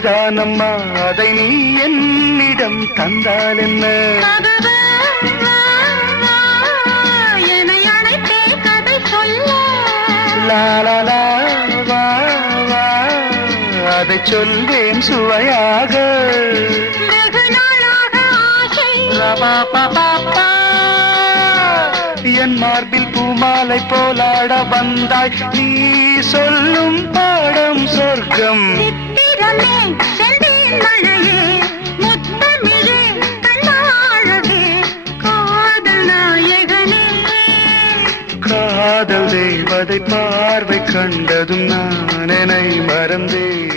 நீதானம்மா அதை நீ என்னிடம் தந்தால் என்ன என்னை அழைத்தே கதை சொல்ல லாலா வா வா அதை சொல்வேன் சுவையாக வெகு நாளாக ஆசை என் மார்பில் பூமாலை போலாட வந்தாய் நீ சொல்லும் பாடம் சொர்க்கம் சித்திரமே செந்தேன் மழையே முத்தமிழே கண்ணாழகே காதல் நாயகனே காதல் தேவதை பார்வை கண்டதும் நான் என்னை மறந்தேன்